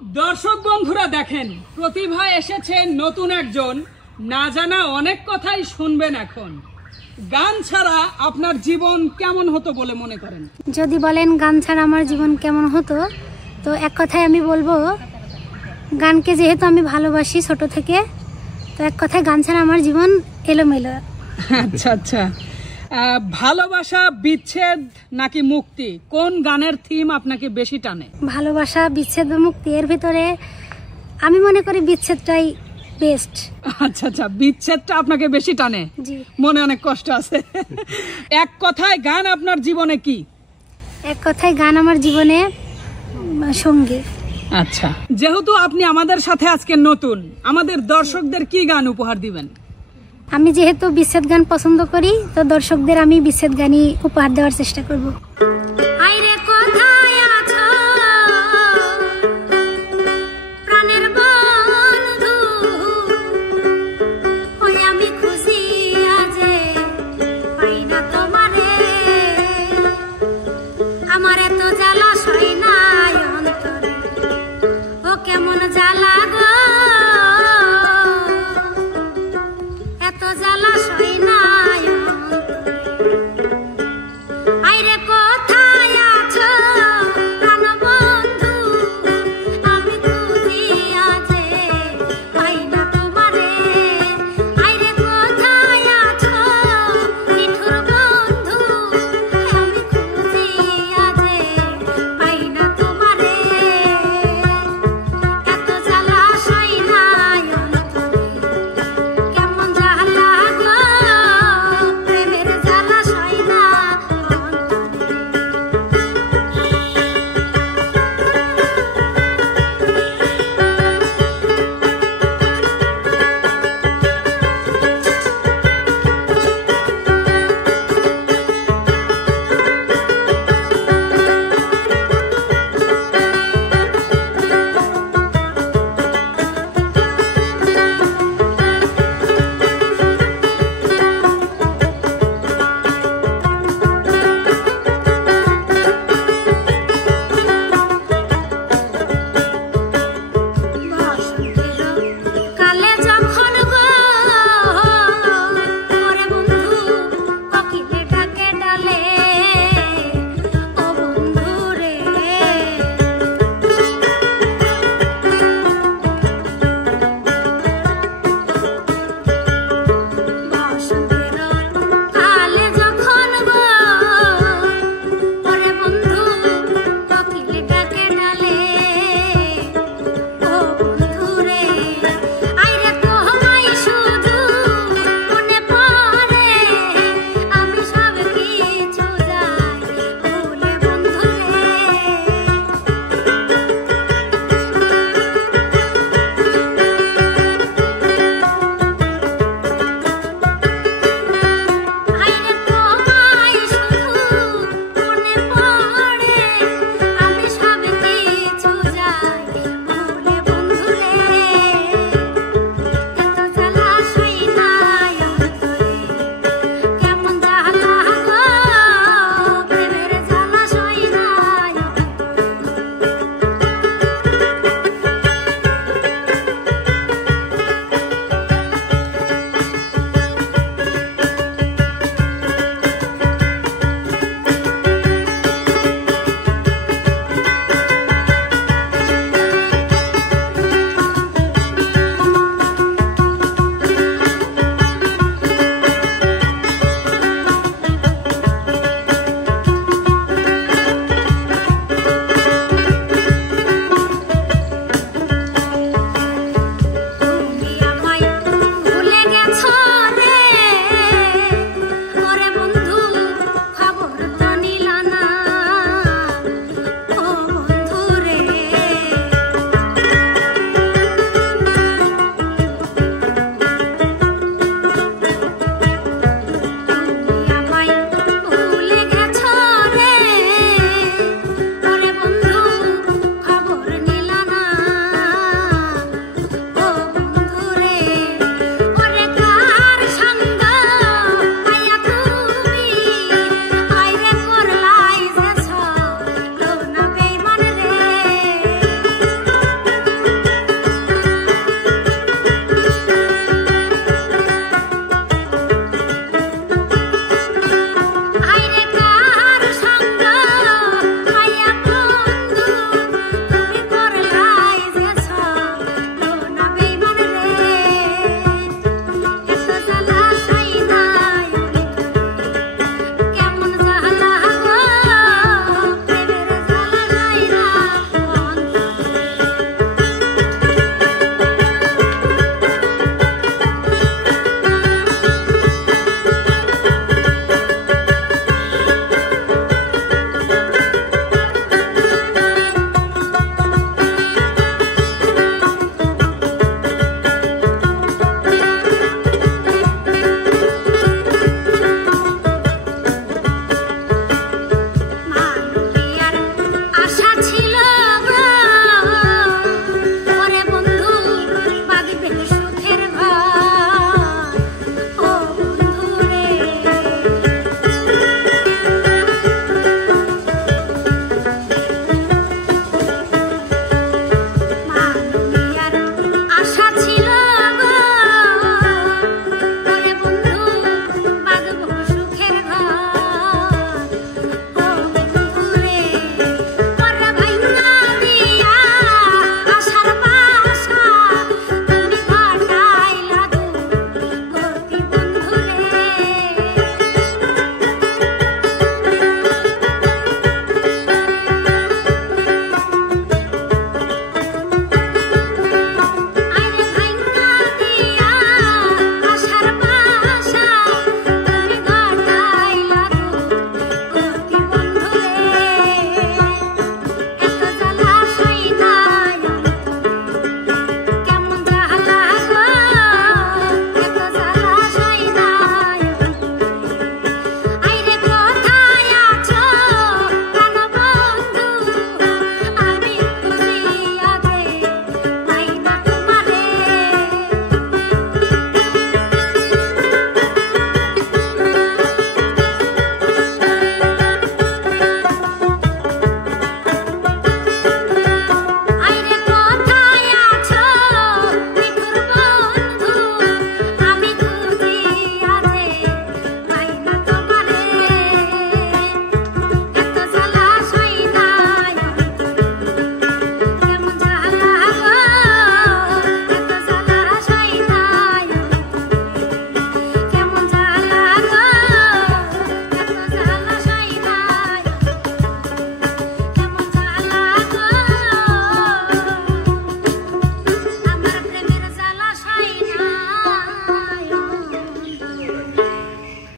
দর্শক বন্ধুরা দেখেন, প্রতিভা এসেছে নতুন একজন, না জানা অনেক কথাই শুনবেন এখন। গান ছাড়া আপনার জীবন কেমন হতো বলে মনে করেন? যদি বলেন গান ছাড়া আমার জীবন কেমন হতো, তো এক কথায় আমি বলবো গানকে যেহেতু আমি ভালোবাসি ছোট থেকে, তো এক কথায় গান ছাড়া আমার জীবন এলোমেলো। আচ্ছা আচ্ছা, ভালোবাসা, বিচ্ছেদ নাকি মুক্তি, কোন গানের থিম আপনাকে বেশি টানে? ভালোবাসা, বিচ্ছেদ বা মুক্তি, এর ভিতরে আমি মনে করি বিচ্ছেদটাই বেস্ট। আচ্ছা আচ্ছা, বিচ্ছেদটা আপনাকে বেশি টানে। জি, মনে অনেক কষ্ট আছে। এক কথায় গান আপনার জীবনে কি? এক কথায় গান আমার জীবনে সঙ্গী। আচ্ছা, যেহেতু আপনি আমাদের সাথে আজকে নতুন, আমাদের দর্শকদের কি গান উপহার দিবেন? আমি যেহেতু বিচ্ছেদ গান পছন্দ করি, তো দর্শকদের আমি বিচ্ছেদ গানই উপহার দেওয়ার চেষ্টা করব।